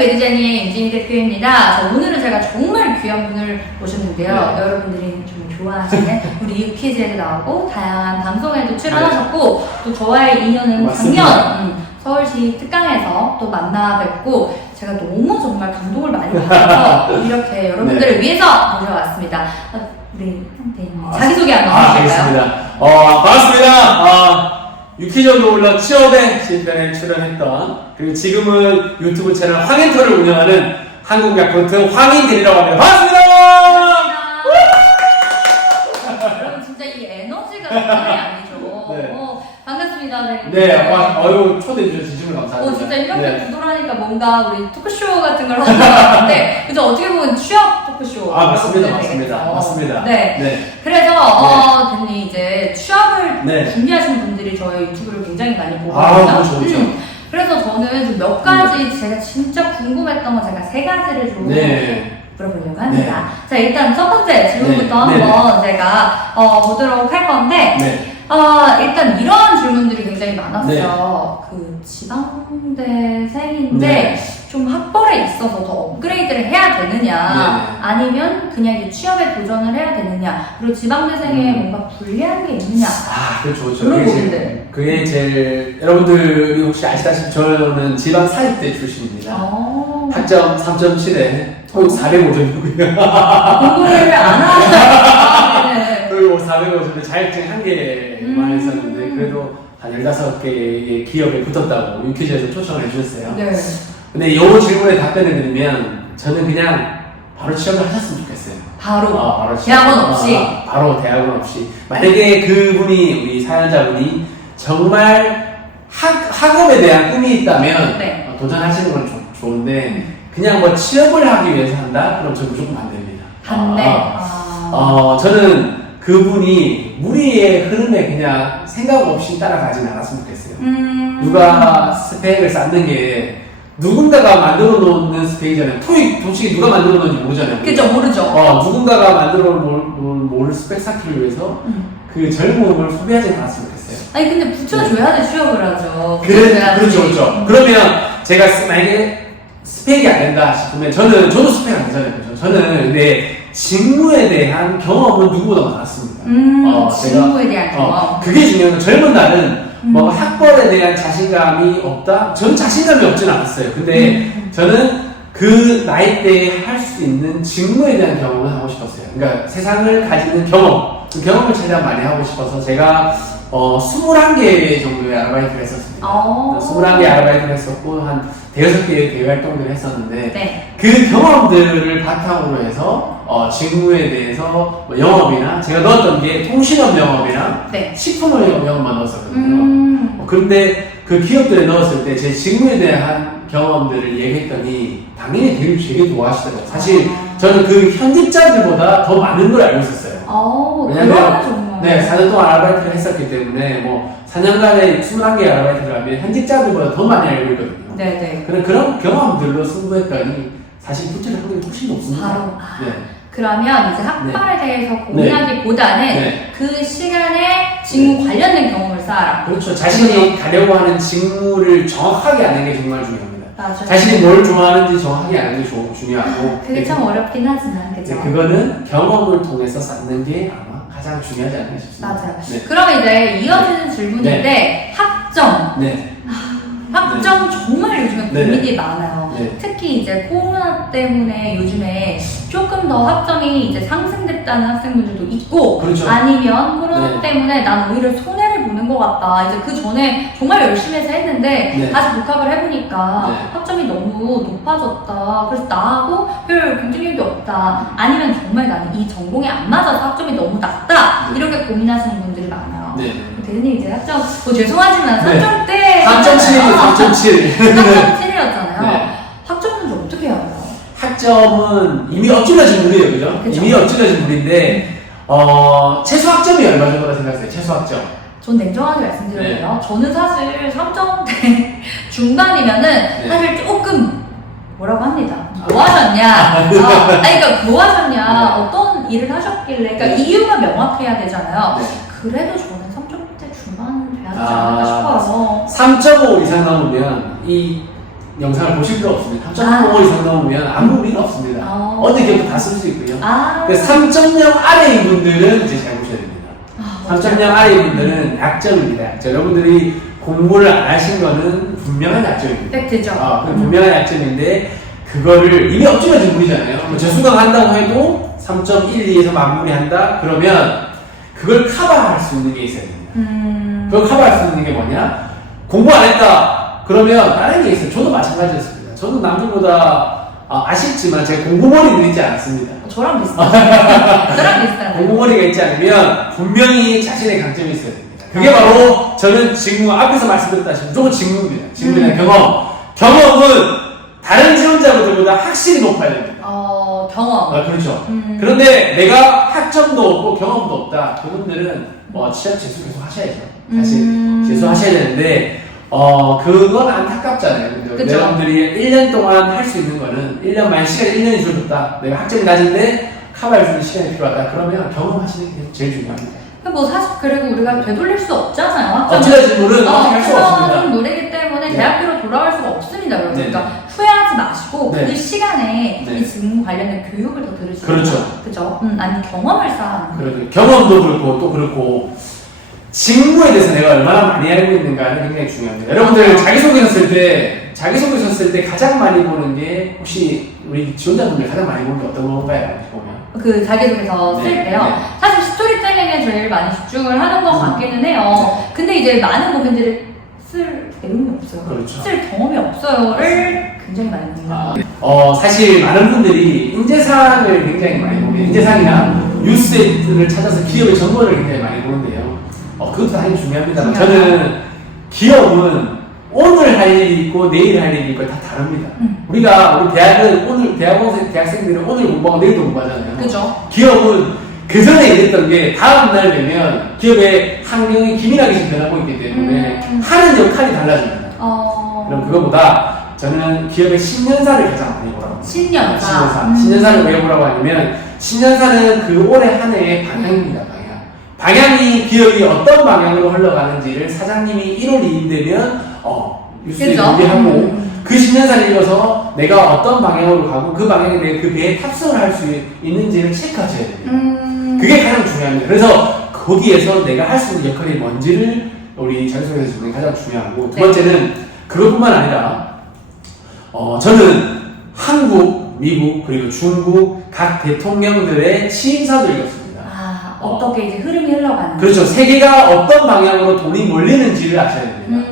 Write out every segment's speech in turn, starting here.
웨드제니의 임진희 대표입니다. 오늘은 제가 정말 귀한 분을 모셨는데요. 네. 여러분들이 좀 좋아하시는 우리 유퀴즈에도 나오고 다양한 방송에도 출연하셨고 또 저와의 인연은 맞습니다. 작년 서울시 특강에서 또 만나 뵙고 제가 너무 정말 감동을 많이 받아서 이렇게 여러분들을 네. 위해서 모셔왔습니다. 우리 형님 자기소개 한번 해주실까요? 알겠습니다. 반갑습니다. 유퀴즈도 올라 취업에 신편에 출연했던, 그리고 지금은 유튜브 채널 황인터를 운영하는 한국야쿠르트 황인길이라고 합니다. 반갑습니다! 여러분 진짜 이 에너지가 장난이 아니죠. 네. 반갑습니다. 네, 초대해 주셔서 진심으로 감사합니다. 진짜 이렇게 네. 구도라니까 뭔가 우리 토크쇼 같은 걸 하는 것 같은데, 그죠? 어떻게 보면 취업 토크쇼. 맞습니다. 네. 그래서, 대표님 이제 취업을 네. 준비하시는 분들이 저희 유튜브를 굉장히 많이 보거든요. 그렇죠. 그래서 저는 좀 몇 가지 제가 진짜 궁금했던 거 제가 세 가지를 좀 물어보려고 합니다. 자, 일단 첫 번째 질문부터 한번 제가 보도록 할 건데, 일단 이런 질문들이 굉장히 많았어요. 그 지방대생인데 좀 학벌에 있어서 더 업그레이드를 해야 되느냐, 아니면 그냥 이제 취업에 도전을 해야 되느냐, 그리고 지방대생에 뭔가 불리한 게 있느냐. 그렇죠. 그런 부분들. 그게 제일, 여러분들이 혹시 아시다시피 저는 지방 사립대 출신입니다. 학점 3.7에 토익 405점이고요. 공부를 안 하는. 그리고 405점에 자격증 1개만 했었는데, 그래도 한 15개의 기업에 붙었다고 유퀴즈에서 초청을 해주셨어요. 네. 근데 이 질문에 답변을 드리면, 저는 그냥 바로 취업을 하셨으면 좋겠어요. 바로 취업. 대학원 없이. 바로 대학원 없이. 만약에 그분이, 우리 사연자분이 정말 학업에 대한 꿈이 있다면 도전하시는 건 좋은데, 그냥 뭐 취업을 하기 위해서 한다? 그럼 저는 무조건 반대입니다. 저는 그분이 무리의 흐름에 그냥 생각 없이 따라가진 않았으면 좋겠어요. 누가 스펙을 쌓는 게 누군가가 만들어 놓는 스펙이잖아요. 토익 솔직히 누가 만들어 놓는지 모르잖아요. 그죠, 모르죠. 누군가가 만들어 놓은 스펙 쌓기를 위해서 그 젊음을 소비하지 않았으면 좋겠어요. 아니 근데 붙여줘야지 취업을 하죠. 그렇죠. 그러면 제가 만약에 스펙이 안 된다 싶으면 저도 스펙 안 되잖아요. 저는 근데 직무에 대한 경험은 누구보다 많았습니다. 직무에 대한 경험. 그게 중요한 건 젊은 날은 뭐 학벌에 대한 자신감이 없다? 저는 자신감이 없진 않았어요. 근데 저는 그 나이 때에 할 수 있는 직무에 대한 경험을 하고 싶었어요. 그러니까 세상을 가지는 경험, 그 경험을 최대한 많이 하고 싶어서 제가 21개 정도의 아르바이트를 했었습니다. 21개 아르바이트를 했었고, 한 5개의 대외 활동들을 했었는데, 그 경험들을 바탕으로 해서, 직무에 대해서 뭐 영업이나, 제가 넣었던 게 통신업 영업이랑 식품업 영업만 넣었었거든요. 그런데 그 기업들에 넣었을 때 제 직무에 대한 경험들을 얘기했더니, 당연히 되게 좋아하시더라고요. 사실 저는 그 현직자들보다 더 많은 걸 알고 있었어요. 왜냐면, 정말. 4년 동안 아르바이트를 했었기 때문에, 4년간에 21개 아르바이트를 하면 현직자들보다 더 많이 알고 있거든요. 그런 경험들로 승부했더니, 사실 문제를 확률이 훨씬 높습니다. 그러면 이제 학벌에 대해서 고민하기보다는 그 시간에 직무 관련된 경험을 쌓아라. 그렇죠. 자신이 가려고 하는 직무를 정확하게 아는 게 정말 중요합니다. 맞아요. 자신이 뭘 좋아하는지 정확하게 아는 게 중요하고. 그게 참 어렵긴 하지만, 그죠? 그거는 경험을 통해서 쌓는 게 아마 가장 중요하지 않나 싶습니다. 맞아요. 그럼 이제 이어지는 질문인데, 학점. 학점 정말 요즘에 고민이 많아요. 특히 이제 코로나 때문에 요즘에 조금 더 학점이 이제 상승됐다는 학생분들도 있고, 아니면 코로나 때문에 난 오히려 손해를 보는 것 같다. 이제 그 전에 정말 열심히 해서 했는데 다시 복학을 해보니까 학점이 너무 높아졌다. 그래서 나하고 별 경쟁력이 없다. 아니면 정말 나는 이 전공에 안 맞아서 학점이 너무 낮다. 이렇게 고민하시는 분들이 많아요. 대표님 이제 학점, 죄송하지만 3점대 3.7이었잖아요. 학점은 좀 어떻게 해야 돼요? 학점은 이미 엎질러진 물이에요, 그죠? 이미 엎질러진 물인데, 최소 학점이 얼마 정도라 생각하세요? 최소 학점. 전 냉정하게 말씀드려요. 저는 사실 3점대 중반이면은 사실 조금 뭐라고 합니다. 뭐 하셨냐? 그러니까 뭐 하셨냐? 어떤 일을 하셨길래? 그러니까 이유가 명확해야 되잖아요. 그래도 저는 3점대 중반은 돼야 되지 않을까 싶어요. 3.5 이상 나오면 이 영상을 보실 필요 없습니다. 3.0 이상 넘으면 아무 의미가 없습니다. 어느 기업도 다 쓸 수 있고요. 3.0 아래인 분들은 이제 잘 보셔야 됩니다. 3.0 아래인 분들은 약점입니다. 약점. 여러분들이 공부를 안 하신 거는 분명한 약점입니다. 팩트죠. 분명한 약점인데 그거를 이미 엎질러진 분이잖아요. 재수강 한다고 해도 3.12에서 마무리한다? 그러면 그걸 커버할 수 있는 게 있어야 됩니다. 그걸 커버할 수 있는 게 뭐냐? 공부 안 했다. 그러면 다른 게 있어요. 저도 마찬가지였습니다. 저도 남들보다 아쉽지만 제가 공부머리 들이지 않았습니다. 저랑 비슷하네요. 저랑 비슷하네요. 공부머리가 있지 않으면 분명히 자신의 강점이 있어야 됩니다. 그게 바로 저는 직무, 앞에서 말씀드렸다시피 무조건 직무입니다. 직무나 경험. 경험은 다른 지원자분들보다 확실히 높아야 됩니다. 경험. 그렇죠. 그런데 내가 학점도 없고 경험도 없다. 그분들은 취업 재수 계속 하셔야죠. 사실 재수하셔야 되는데 그건 안타깝잖아요. 근데 여러분들이 1년 동안 할 수 있는 거는 1년 만에 시간이 1년이 줄어졌다. 내가 학점이 낮은데 커버할 수 있는 시간이 필요하다. 그러면 경험하시는 게 제일 중요합니다. 뭐 사실 그리고 우리가 되돌릴 수 없잖아요. 엎질러진 분은 할 수가 없습니다. 노래기 때문에 대학교로 돌아갈 수가 없습니다. 여러분. 네. 그러니까 후회하지 마시고 네. 그 시간에 네. 이 직무 관련된 교육을 더 들으시고 그렇죠. 그죠? 아니 경험을 쌓는 그렇죠. 경험도 그렇고 또 그렇고 직무에 대해서 내가 얼마나 많이 알고 있는가는 굉장히 중요합니다. 여러분들 자기소개 썼을 때 가장 많이 보는 게 혹시 우리 지원자분들 가장 많이 보는 게 어떤 건가요? 보면 그 자기소개서 쓸 네, 때요. 네. 사실 스토리텔링에 제일 많이 집중을 하는 것 같기는 해요. 근데 이제 많은 고민들이 쓸 내용이 없어요. 그렇죠. 쓸 경험이 없어요를 굉장히 많이 봅니다. 사실 많은 분들이 인재상을 굉장히 많이 보고 인재상이나 뉴스를 찾아서 기업의 정보를 굉장히 많이 보는데요. 그것도 당연히 중요합니다. 저는 기업은 오늘 할 일이 있고 내일 할 일이 있고 다 다릅니다. 우리 대학은 오늘 대학생들은 오늘 공부하고 내일도 공부하잖아요. 그죠? 기업은 그 전에 일했던 게 다음 날 되면 기업의 환경이 기민하게 변하고 있기 때문에 하는 역할이 달라집니다. 그럼 그거보다 저는 기업의 신년사를 가장 많이 보라고 합니다. 신년사. 신년사를 왜 보라고 하냐면 신년사는 그 올해 한 해의 방향입니다. 방향이 기업이 어떤 방향으로 흘러가는지를 사장님이 1월 2일 되면 뉴스에 공개하고 그 신년사를 읽어서 내가 어떤 방향으로 가고 그 방향에 대해 그 배에 탑승을 할 수 있는지를 체크하셔야 됩니다. 그게 가장 중요합니다. 그래서 거기에서 내가 할 수 있는 역할이 뭔지를 우리 자기소개서 주는 게 가장 중요하고 두 번째는 그것뿐만 아니라 저는 한국, 미국 그리고 중국 각 대통령들의 취임사도 읽었습니다. 어떻게 이제 흐름이 흘러가는지. 그렇죠. 세계가 어떤 방향으로 돈이 몰리는지를 아셔야 됩니다.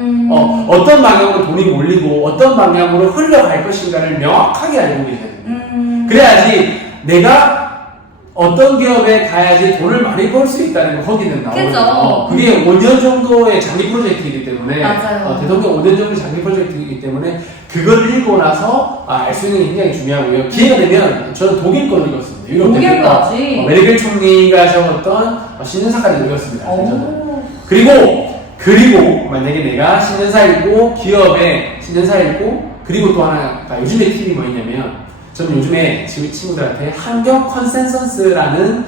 어떤 방향으로 돈이 몰리고 어떤 방향으로 흘러갈 것인가를 명확하게 알고 계셔야 됩니다. 그래야지 내가 어떤 기업에 가야지 돈을 많이 벌 수 있다는 거 거기는 나오거든요. 그게 5년 정도의 장기 프로젝트이기 때문에 대통령 5년 정도의 장기 프로젝트이기 때문에 그걸 읽고 나서 알 수 있는 게 굉장히 중요하고요. 기회가 되면 저는 독일 걸 읽었습니다. 유럽 독일까지? 메르켈 총리가 적었던 신년사까지 읽었습니다. 그리고 만약에 내가 신년사 읽고 기업에 신년사 읽고 그리고 또 하나 요즘에 팁이 뭐냐면 저는 요즘에 친구들한테 환경 컨센서스라는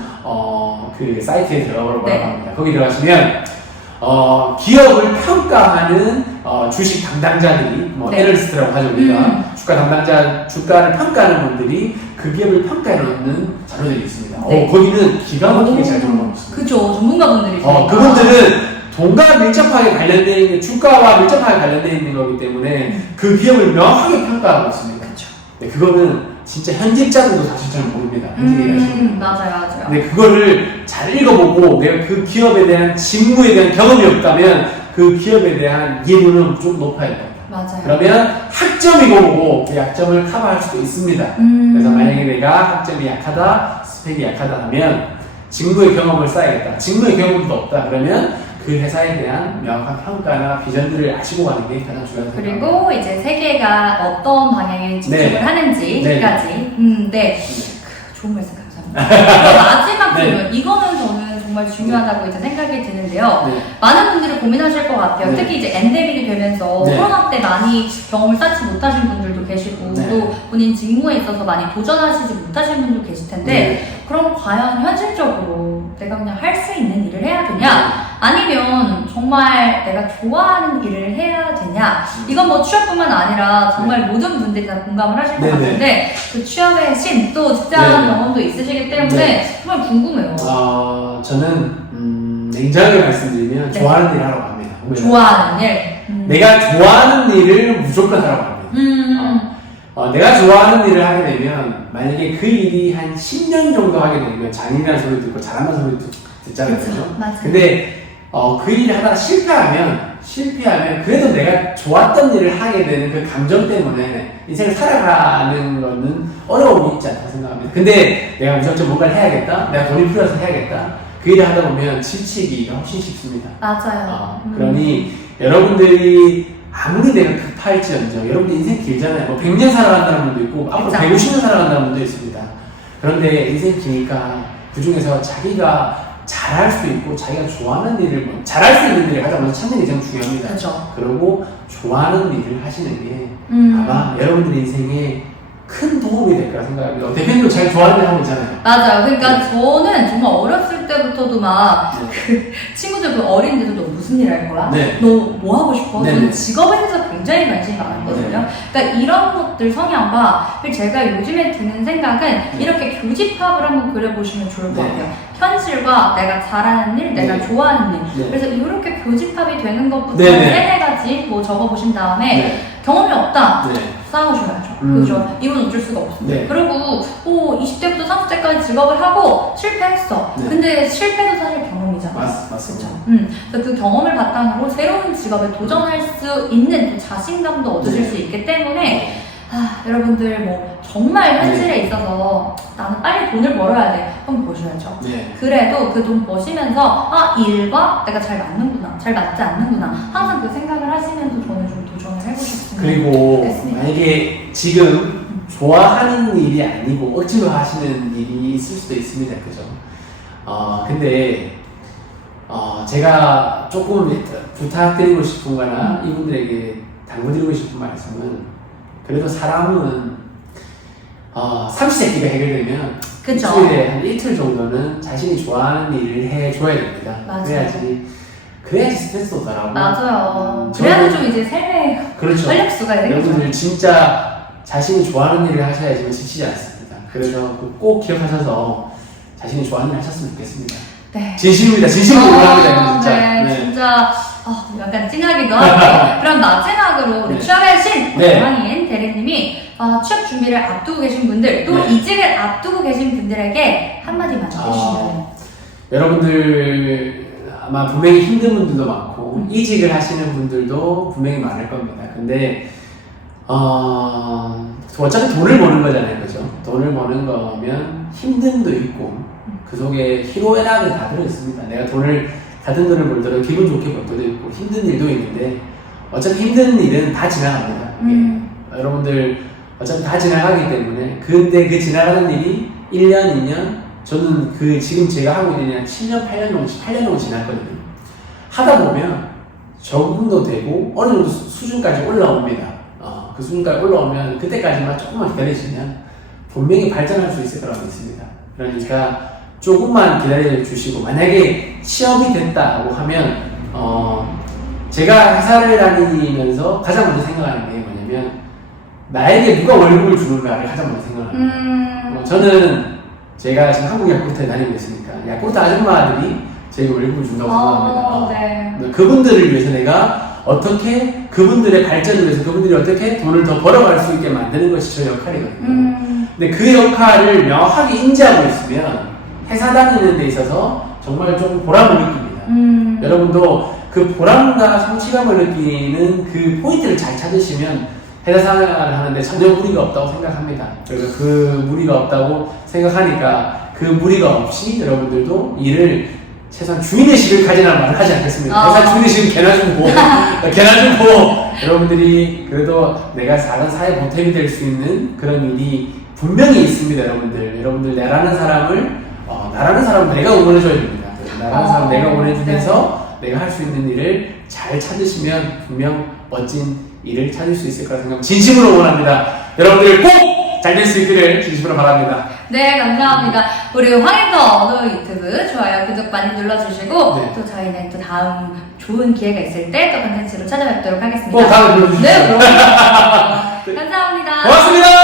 그 사이트에 들어가라고 합니다. 거기 들어가시면 기업을 평가하는 주식 담당자들이 애널리스트라고 하죠 우리가 주가를 평가하는 분들이 그 기업을 평가해 놓는 자료들이 있습니다. 거기는 기가 막히게 잘 정리하고 있습니다. 그죠, 전문가분들이. 그분들은 돈과 밀접하게 관련되어 있는 주가와 밀접하게 관련되어 있는 거기 때문에 그 기업을 명확하게 평가하고 있습니다. 그거는 진짜 현직자들도 사실 잘 모릅니다. 맞아요. 근데 그거를 잘 읽어보고 내가 그 기업에 대한 직무에 대한 경험이 없다면 그 기업에 대한 이해도는 좀 높아야 됩니다. 맞아요. 그러면 학점이고 뭐고 그 약점을 커버할 수도 있습니다. 그래서 만약에 내가 학점이 약하다, 스펙이 약하다 하면 직무의 경험을 쌓아야겠다. 직무의 경험도 없다 그러면 그 회사에 대한 명확한 평가나 비전들을 아시고 가는 게 가장 중요하다. 그리고 이제 세계가 어떤 방향에 집중을 하는지까지. 좋은 말씀 감사합니다. 마지막 질문. 이거는 저는 정말 중요하다고 이제 생각이 드는데요. 많은 분들이 고민하실 것 같아요. 특히 이제 엔데믹이 되면서 코로나 때 많이 경험을 쌓지 못하신 분들도 계시고 또 본인 직무에 있어서 많이 도전하시지 못하신 분도 계실 텐데 그럼 과연 현실적으로 내가 그냥 할 수 있는 일을 해야 되냐? 아니면 정말 내가 좋아하는 일을 해야 되냐? 이건 뭐 취업뿐만 아니라 정말 모든 분들이 다 공감을 하실 것 같은데 그 취업의 신, 또 직장 경험도 있으시기 때문에 정말 궁금해요. 저는 냉정하게 말씀드리면 좋아하는 일을 하라고 합니다. 좋아하는 일? 내가 좋아하는 일을 무조건 하라고 합니다. 내가 좋아하는 일을 하게 되면 만약에 그 일이 한 10년 정도 하게 되면 잔인한 소리 듣고 잘한다는 소리 듣잖아요. 그렇죠? 근데 그 일을 하다가 실패하면 그래도 내가 좋았던 일을 하게 되는 그 감정 때문에 인생을 살아가는 거는 어려움이 있지 않다고 생각합니다. 근데 내가 무조건 뭔가를 해야겠다, 내가 돈이 필요해서 해야겠다, 그 일을 하다 보면 지치기가 훨씬 쉽습니다. 맞아요. 그러니 여러분들이 아무리 내가 급할지언정 여러분들 인생 길잖아요. 뭐 100년 살아간다는 분도 있고 앞으로 150년 살아간다는 분도 있습니다. 그런데 인생 기니까 그 중에서 자기가 잘할 수 있고 자기가 좋아하는 일을 잘할 수 있는 일을 하다 보면 찾는 게 가장 중요합니다. 그렇죠. 그리고 좋아하는 일을 하시는 게 아마 여러분들 인생에 큰 도움이 될 거라 생각합니다. 대표님도 자기 좋아하는 일 하고 있잖아요. 맞아요. 그러니까 저는 정말 어렸을 때부터도 막 그 친구들 그 어린데도 너 무슨 일 할 거야? 너 뭐 하고 싶어? 저는 직업에 대해서 굉장히 관심이 많았거든요. 그러니까 이런 것들 성향과 제가 요즘에 드는 생각은 이렇게 교집합을 한번 그려보시면 좋을 것 같아요. 현실과 내가 잘하는 일, 내가 좋아하는 일. 그래서 이렇게 교집합이 되는 것부터 세네 가지 뭐 적어보신 다음에 경험이 없다. 싸우셔야죠. 그죠? 이건 어쩔 수가 없습니다. 그리고 20대부터 30대까지 직업을 하고 실패했어. 근데 실패도 사실 경험이잖아요. 맞습니다. 그래서 그 경험을 바탕으로 새로운 직업에 도전할 수 있는 자신감도 얻으실 수 있기 때문에 여러분들 뭐 정말 현실에 있어서 나는 빨리 돈을 벌어야 돼. 그럼 버셔야죠. 그래도 그 돈 버시면서 일과 내가 잘 맞는구나, 잘 맞지 않는구나 항상 그 생각을 하시면서 저는 좀 도전을 해보셨으면 그리고 좋겠습니다. 만약에 지금 좋아하는 일이 아니고 억지로 하시는 일이 있을 수도 있습니다. 그죠? 근데 제가 조금 부탁드리고 싶은 거나 이분들에게 당부드리고 싶은 말씀은 그래도 사람은 삼시세끼가 해결되면 일주일에 한 이틀 정도는 자신이 좋아하는 일을 해줘야 됩니다. 그래야지 스트레스도 덜하고. 맞아요. 그래야지 좀 이제 삶의 활력수가 생기죠. 여러분들 진짜 자신이 좋아하는 일을 하셔야지 지치지 않습니다. 그래서 꼭 기억하셔서 자신이 좋아하는 일 하셨으면 좋겠습니다. 진심입니다. 진심으로 응원합니다. 진짜. 진짜 약간 찡하기도 하고. 그럼 마지막으로 취업의 신 정한인 대리님이 취업 준비를 앞두고 계신 분들 또 이직을 앞두고 계신 분들에게 한마디만 해주시면 여러분들 아마 분명히 힘든 분들도 많고 이직을 하시는 분들도 분명히 많을 겁니다. 근데 어차피 돈을 버는 거잖아요. 그죠? 돈을 버는 거면 힘듦도 있고 그 속에 희노애락은 다 들어있습니다. 내가 같은 돈을 벌더라도 기분 좋게 벌 때도 있고 힘든 일도 있는데 어차피 힘든 일은 다 지나갑니다. 여러분들 어차피 다 지나가기 때문에 근데 그 지나가는 일이 1년, 2년 저는 지금 제가 하고 있는 일이 7년, 8년 정도 지났거든요. 하다 보면 적응도 되고 어느 정도 수준까지 올라옵니다. 그 수준까지 올라오면 그때까지만 조금만 기다리시면 분명히 발전할 수 있을 거라고 믿습니다. 그러니까 조금만 기다려 주시고 만약에 취업이 됐다고 하면 제가 회사를 다니면서 가장 먼저 생각하는 게 뭐냐면 나에게 누가 월급을 주는가를 가장 먼저 생각합니다. 저는 제가 지금 한국 야쿠르트에 다니고 있으니까 야쿠르트 아줌마들이 제게 월급을 준다고 생각합니다. 그분들을 위해서 내가 어떻게 그분들의 발전을 위해서 그분들이 어떻게 돈을 더 벌어갈 수 있게 만드는 것이 저 역할이거든요. 근데 그 역할을 명확하게 인지하고 있으면 회사 다니는 데 있어서 정말 좀 보람을 느낍니다. 여러분도 그 보람과 성취감을 느끼는 그 포인트를 잘 찾으시면 회사 생활을 하는데 전혀 무리가 없다고 생각합니다. 그래서 그 무리가 없다고 생각하니까 그 무리가 없이 여러분들도 일을 최소한 주인의식을 가지라는 말을 하지 않겠습니다. 회사 주인의식은 개나 좀 보고 개나 좀 보고 여러분들이 그래도 내가 작은 사회 보탬이 될 수 있는 그런 일이 분명히 있습니다. 여러분들 나라는 사람을 내가 응원해줘야 됩니다. 나라는 사람 내가 응원해주면서 내가 할 수 있는 일을 잘 찾으시면 분명 멋진 일을 찾을 수 있을 거라 생각합니다. 진심으로 응원합니다. 여러분들 꼭 잘 될 수 있기를 진심으로 바랍니다. 네, 감사합니다. 우리 황인터 언어 유튜브 좋아요, 구독 많이 눌러주시고 네. 또 저희는 또 다음 좋은 기회가 있을 때 또 컨텐츠로 찾아뵙도록 하겠습니다. 다음에 불러주시죠. 네, 그럼요. 감사합니다. 고맙습니다.